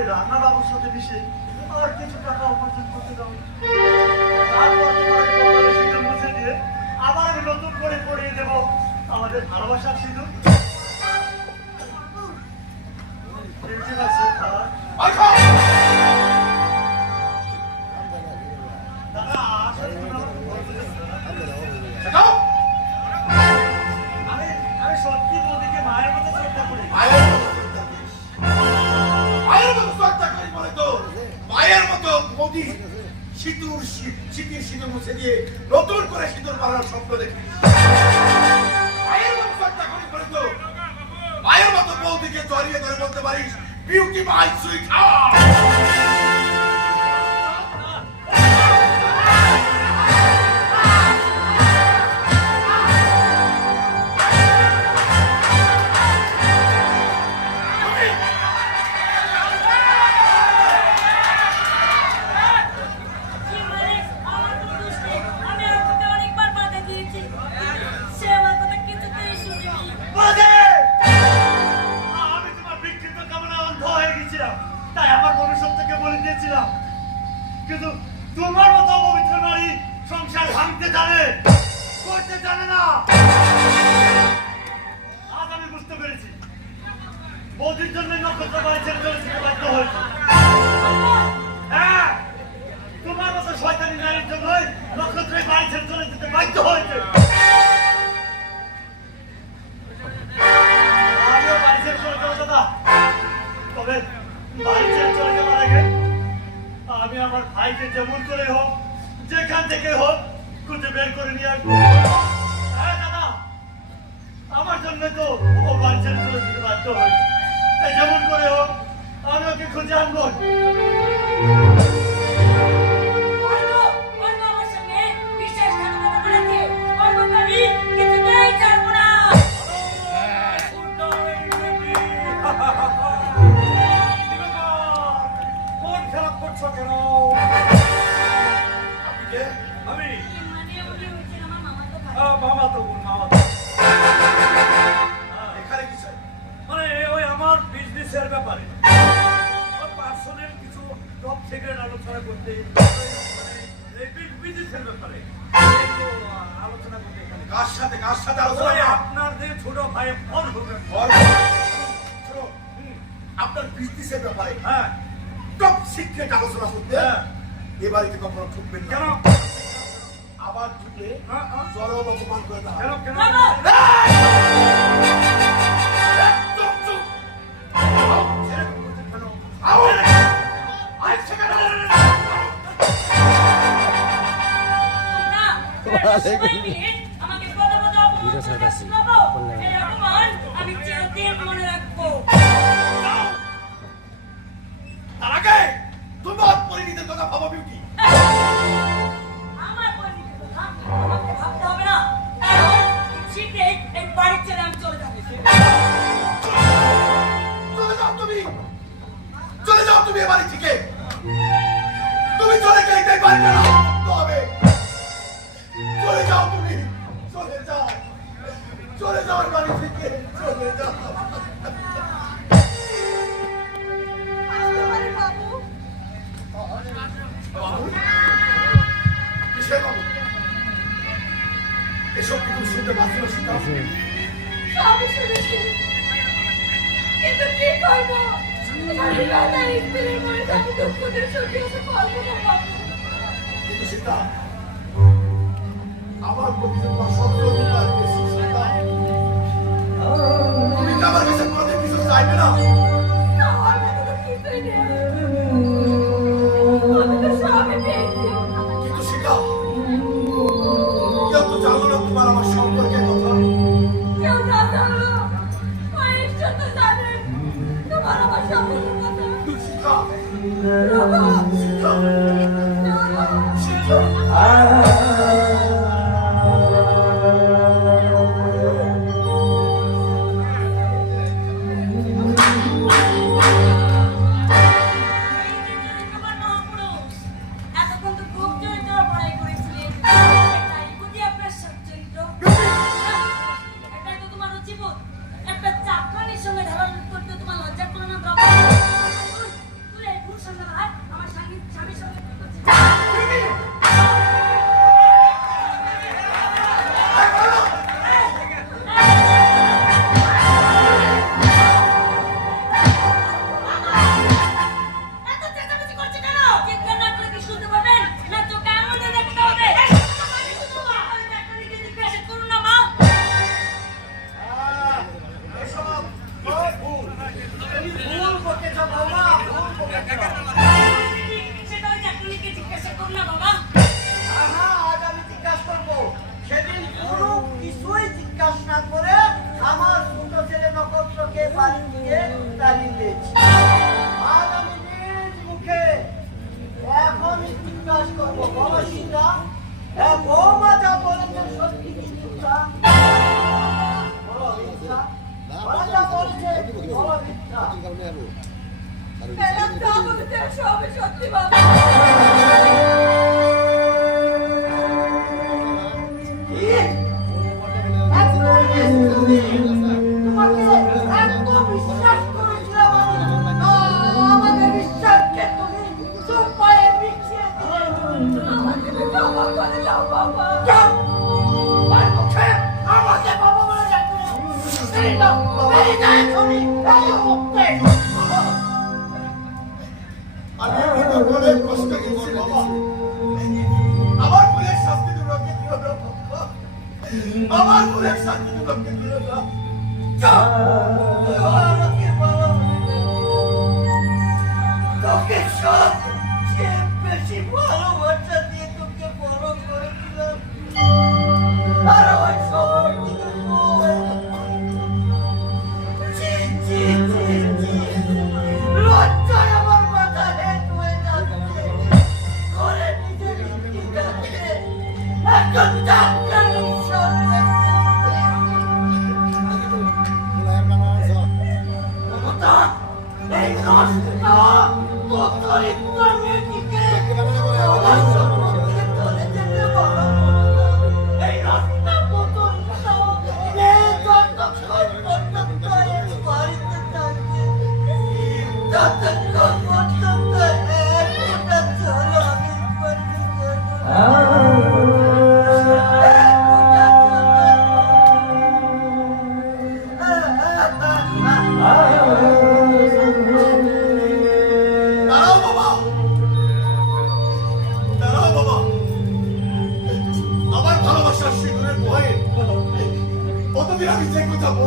ওই রাঙাবাবুর সাথে মিশে আর কিছু টাকা উপার্জন করতে দাও নতুন করে পড়িয়ে আমাদের ভালোবাসা ছিল কি সিঁদুর শি- শীতের সিঁদুর মুছে দিয়ে নতুন করে সিঁদুর মারার স্বপ্ন দেখি। মায়ের মতো মতো বৌদিকে জড়িয়ে ধরে বলতে পারিস বিউটি মাই সুইট তবে ছেড়ে চলে যাওয়ার আগে আমি আমার ভাইকে যেমন করে হোক, যেখান থেকে হোক, খুঁজে বের করে নিয়ে আসব। হ্যাঁ দাদা, আমার জন্য তো ও বাড়ি ছেড়ে চলে যেতে বাধ্য হয়েছে। যেমন করে হোক, আমি ওকে খুঁজে আনব। মানে উনি হচ্ছেন আমার মামাতো ভাই আহ, মামা তো মামা তো। এখানে কি চাই? মানে ওই আমার বিজনেসের ব্যাপারে। পার্সোনাল কিছু টপ সিক্রেট আলোচনা করতে মানে বিজনেসের ব্যাপারে। আলোচনা করতে। কার সাথে কার সাথে আলোচনা আপনার যে ছোট ভাই ফোন হবে। আপনার বিজনেসের ব্যাপারে হ্যাঁ। টপ সিক্রেট আলোচনা করতে হ্যাঁ। এ বাড়িতে কখনো ঢুকবেন না। কেন? আবার ঢুকে হ্যাঁ, হ্যাঁ। চরম অপমান করে আমি চিরদিন মনে রাখব তার আগে তোমার পরিণীতের কথা ভাবো বিউটি। সবই শুনেছি কিন্তু কি করব আমি রাধা স্ত্রীর মনে আমি দুঃখদের সত্যি সীতা আমার প্রতি তোমার সত্য অধিকার বেশি সীতা তুমি কাছে চাইবে না। Allah! Allah! না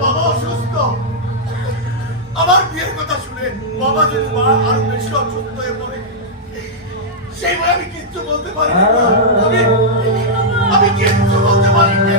বাবা অসুস্থ। আমার বিয়ের কথা শুনে বাবা যদি মা আর বেশি সেইভাবে আমি কিচ্ছু বলতে পারি আমি আমি কিচ্ছু বলতে পারি না।